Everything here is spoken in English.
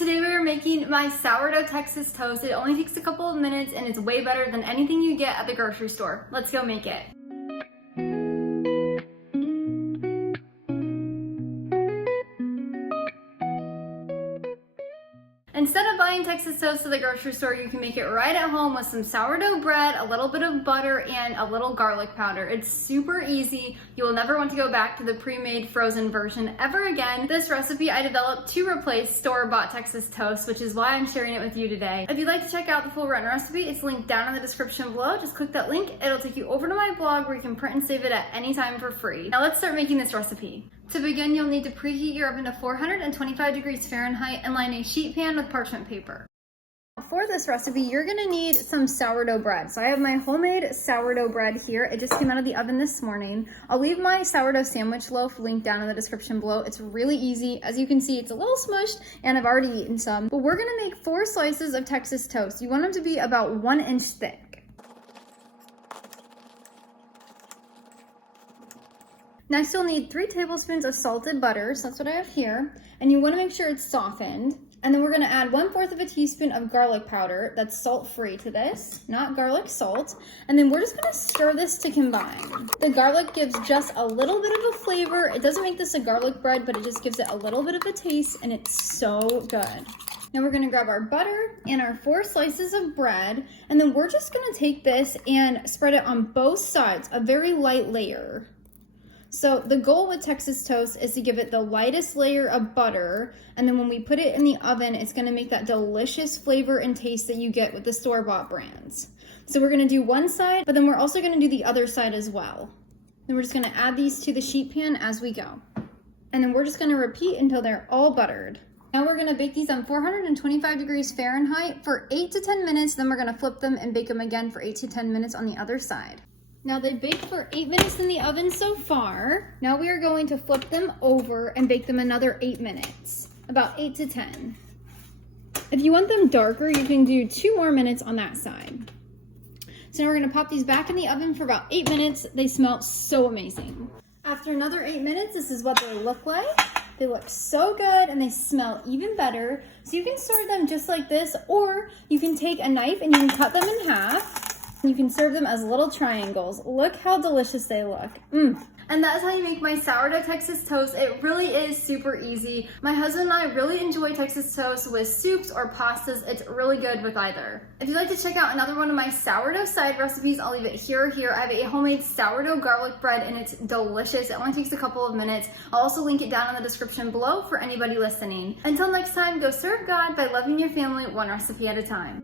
Today we are making my sourdough Texas toast. It only takes a couple of minutes and it's way better than anything you get at the grocery store. Let's go make it. Instead of buying Texas toast at the grocery store, you can make it right at home with some sourdough bread, a little bit of butter, and a little garlic powder. It's super easy. You will never want to go back to the pre-made frozen version ever again. This recipe I developed to replace store-bought Texas toast, which is why I'm sharing it with you today. If you'd like to check out the full written recipe, it's linked down in the description below. Just click that link. It'll take you over to my blog where you can print and save it at any time for free. Now let's start making this recipe. To begin, you'll need to preheat your oven to 425 degrees Fahrenheit and line a sheet pan with parchment paper. For this recipe, you're gonna need some sourdough bread. So I have my homemade sourdough bread here. It just came out of the oven this morning. I'll leave my sourdough sandwich loaf linked down in the description below. It's really easy. As you can see, it's a little smushed and I've already eaten some. But we're gonna make 4 slices of Texas toast. You want them to be about 1 inch thick. Next, you'll need 3 tablespoons of salted butter, so that's what I have here, and you want to make sure it's softened. And then we're going to add 1/4 of a teaspoon of garlic powder that's salt-free to this, not garlic salt. And then we're just going to stir this to combine. The garlic gives just a little bit of a flavor. It doesn't make this a garlic bread, but it just gives it a little bit of a taste, and it's so good. Now we're gonna grab our butter and our 4 slices of bread, and then we're just gonna take this and spread it on both sides, a very light layer. So the goal with Texas toast is to give it the lightest layer of butter, and then when we put it in the oven, it's gonna make that delicious flavor and taste that you get with the store-bought brands. So we're gonna do one side, but then we're also gonna do the other side as well. Then we're just gonna add these to the sheet pan as we go. And then we're just gonna repeat until they're all buttered. Now we're gonna bake these on 425 degrees Fahrenheit for 8 to 10 minutes, then we're gonna flip them and bake them again for 8 to 10 minutes on the other side. Now they've baked for 8 minutes in the oven so far. Now we are going to flip them over and bake them another 8 minutes, about 8 to 10. If you want them darker, you can do 2 more minutes on that side. So now we're gonna pop these back in the oven for about 8 minutes. They smell so amazing. After another 8 minutes, this is what they look like. They look so good and they smell even better. So you can serve them just like this, or you can take a knife and you can cut them in half. You can serve them as little triangles. Look how delicious they look. And that's how you make my sourdough Texas toast. It really is super easy. My husband and I really enjoy Texas toast with soups or pastas. It's really good with either. If you'd like to check out another one of my sourdough side recipes, I'll leave it here or here. I have a homemade sourdough garlic bread and it's delicious. It only takes a couple of minutes. I'll also link it down in the description below for anybody listening. Until next time, go serve God by loving your family one recipe at a time.